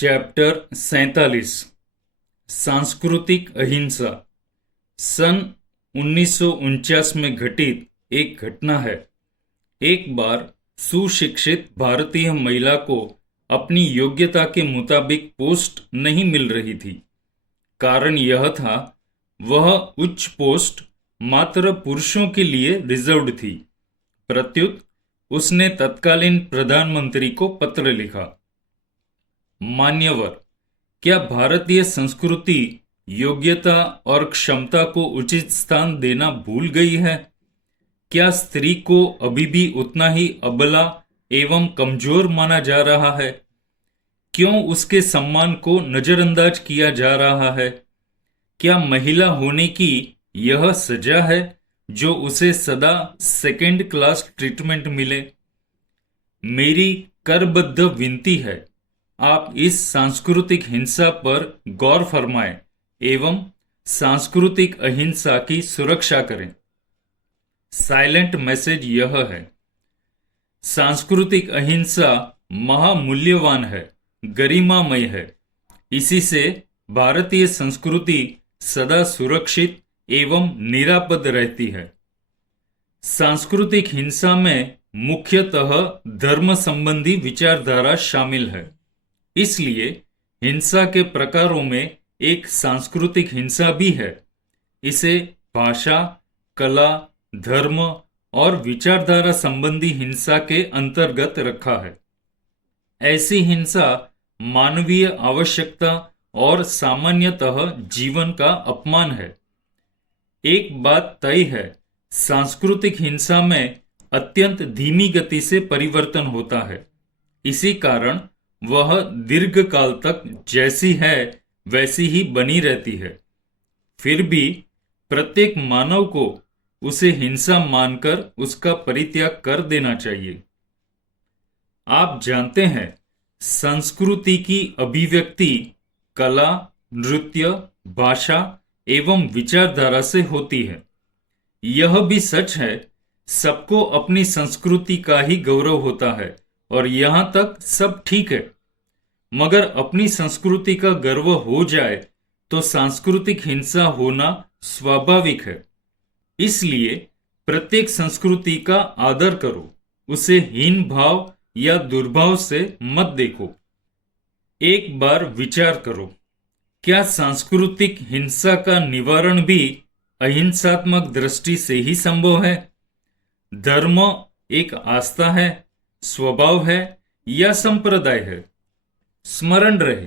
Chapter 47 सांस्कृतिक अहिंसा। सन 1949 में घटित एक घटना है। एक बार सुशिक्षित भारतीय महिला को अपनी योग्यता के मुताबिक पोस्ट नहीं मिल रही थी। कारण यह था, वह उच्च पोस्ट मात्र पुरुषों के लिए रिजर्व्ड थी। प्रत्युत उसने तत्कालीन प्रधानमंत्री को पत्र लिखा। मान्यवर, क्या भारतीय संस्कृति योग्यता और क्षमता को उचित स्थान देना भूल गई है? क्या स्त्री को अभी भी उतना ही अबला एवं कमजोर माना जा रहा है? क्यों उसके सम्मान को नजरअंदाज किया जा रहा है? क्या महिला होने की यह सजा है जो उसे सदा सेकेंड क्लास ट्रीटमेंट मिले? मेरी करबद्ध विनती है, आप इस सांस्कृतिक हिंसा पर गौर फरमाएं एवं सांस्कृतिक अहिंसा की सुरक्षा करें। साइलेंट मैसेज यह है, सांस्कृतिक अहिंसा महामूल्यवान है, गरिमामय है। इसी से भारतीय संस्कृति सदा सुरक्षित एवं निरापद रहती है। सांस्कृतिक हिंसा में मुख्यतः धर्म संबंधी विचारधारा शामिल है। इसलिए हिंसा के प्रकारों में एक सांस्कृतिक हिंसा भी है। इसे भाषा, कला, धर्म और विचारधारा संबंधी हिंसा के अंतर्गत रखा है। ऐसी हिंसा मानवीय आवश्यकता और सामान्यतः जीवन का अपमान है। एक बात तय है, सांस्कृतिक हिंसा में अत्यंत धीमी गति से परिवर्तन होता है। इसी कारण वह दीर्घकाल तक जैसी है वैसी ही बनी रहती है। फिर भी प्रत्येक मानव को उसे हिंसा मानकर उसका परित्याग कर देना चाहिए। आप जानते हैं, संस्कृति की अभिव्यक्ति कला, नृत्य, भाषा एवं विचारधारा से होती है। यह भी सच है, सबको अपनी संस्कृति का ही गौरव होता है और यहां तक सब ठीक है। मगर अपनी संस्कृति का गर्व हो जाए तो सांस्कृतिक हिंसा होना स्वाभाविक है। इसलिए प्रत्येक संस्कृति का आदर करो, उसे हीन भाव या दुर्भाव से मत देखो। एक बार विचार करो, क्या सांस्कृतिक हिंसा का निवारण भी अहिंसात्मक दृष्टि से ही संभव है? धर्म एक आस्था है, स्वभाव है या संप्रदाय है? स्मरण रहे,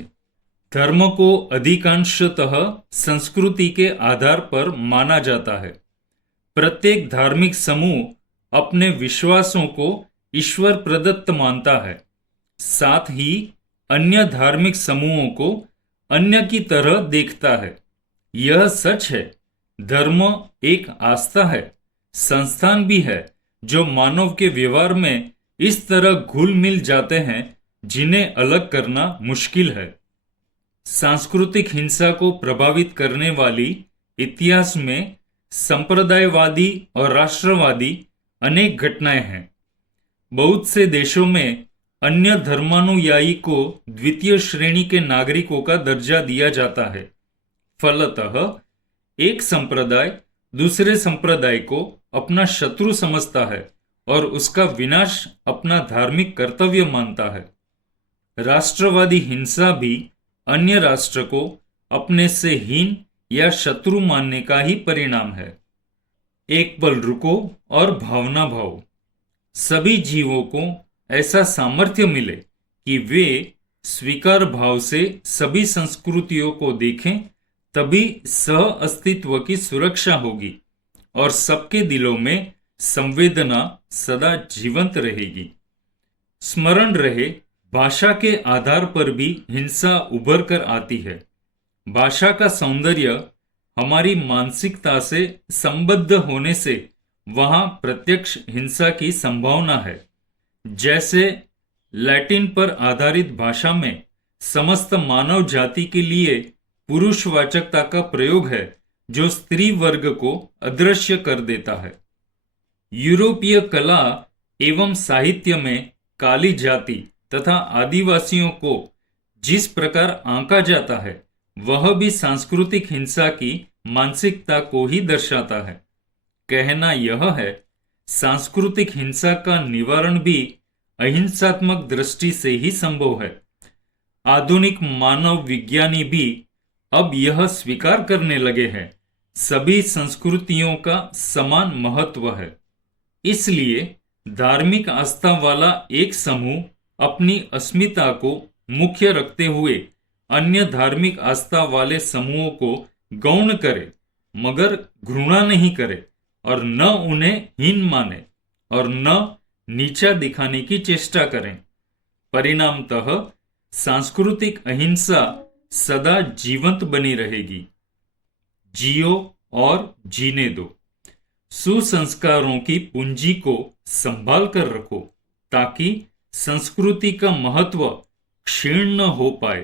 धर्म को अधिकांशतः संस्कृति के आधार पर माना जाता है। प्रत्येक धार्मिक समूह अपने विश्वासों को ईश्वर प्रदत्त मानता है। साथ ही अन्य धार्मिक समूहों को अन्य की तरह देखता है। यह सच है, धर्म एक आस्था है, संस्थान भी है जो मानव के व्यवहार में इस तरह घुल मिल जाते हैं जिन्हें अलग करना मुश्किल है। सांस्कृतिक हिंसा को प्रभावित करने वाली इतिहास में संप्रदायवादी और राष्ट्रवादी अनेक घटनाएं हैं। बहुत से देशों में अन्य धर्मानुयायी को द्वितीय श्रेणी के नागरिकों का दर्जा दिया जाता है। फलतः एक संप्रदाय दूसरे संप्रदाय को अपना शत्रु समझता है और उसका विनाश अपना धार्मिक कर्तव्य मानता है। राष्ट्रवादी हिंसा भी अन्य राष्ट्र को अपने से हीन या शत्रु मानने का ही परिणाम है। एक पल रुको और भावना भाओ। सभी जीवों को ऐसा सामर्थ्य मिले कि वे स्वीकार भाव से सभी संस्कृतियों को देखें, तभी सह अस्तित्व की सुरक्षा होगी और सबके दिलों में संवेदना सदा जीवंत रहेगी। स्मरण रहे, भाषा के आधार पर भी हिंसा उभर कर आती है। भाषा का सौंदर्य हमारी मानसिकता से संबद्ध होने से वहां प्रत्यक्ष हिंसा की संभावना है। जैसे लैटिन पर आधारित भाषा में समस्त मानव जाति के लिए पुरुषवाचकता का प्रयोग है जो स्त्री वर्ग को अदृश्य कर देता है। यूरोपीय कला एवं साहित्य में काली जाति तथा आदिवासियों को जिस प्रकार आंका जाता है वह भी सांस्कृतिक हिंसा की मानसिकता को ही दर्शाता है। कहना यह है, सांस्कृतिक हिंसा का निवारण भी अहिंसात्मक दृष्टि से ही संभव है। आधुनिक मानव विज्ञानी भी अब यह स्वीकार करने लगे हैं, सभी संस्कृतियों का समान महत्व है। इसलिए धार्मिक आस्था वाला एक समूह अपनी अस्मिता को मुख्य रखते हुए अन्य धार्मिक आस्था वाले समूहों को गौण करे, मगर घृणा नहीं करे और न उन्हें हीन माने और न नीचा दिखाने की चेष्टा करें। परिणामतः सांस्कृतिक अहिंसा सदा जीवंत बनी रहेगी। जियो और जीने दो। सुसंस्कारों की पूंजी को संभाल कर रखो ताकि संस्कृति का महत्व क्षीण न हो पाए।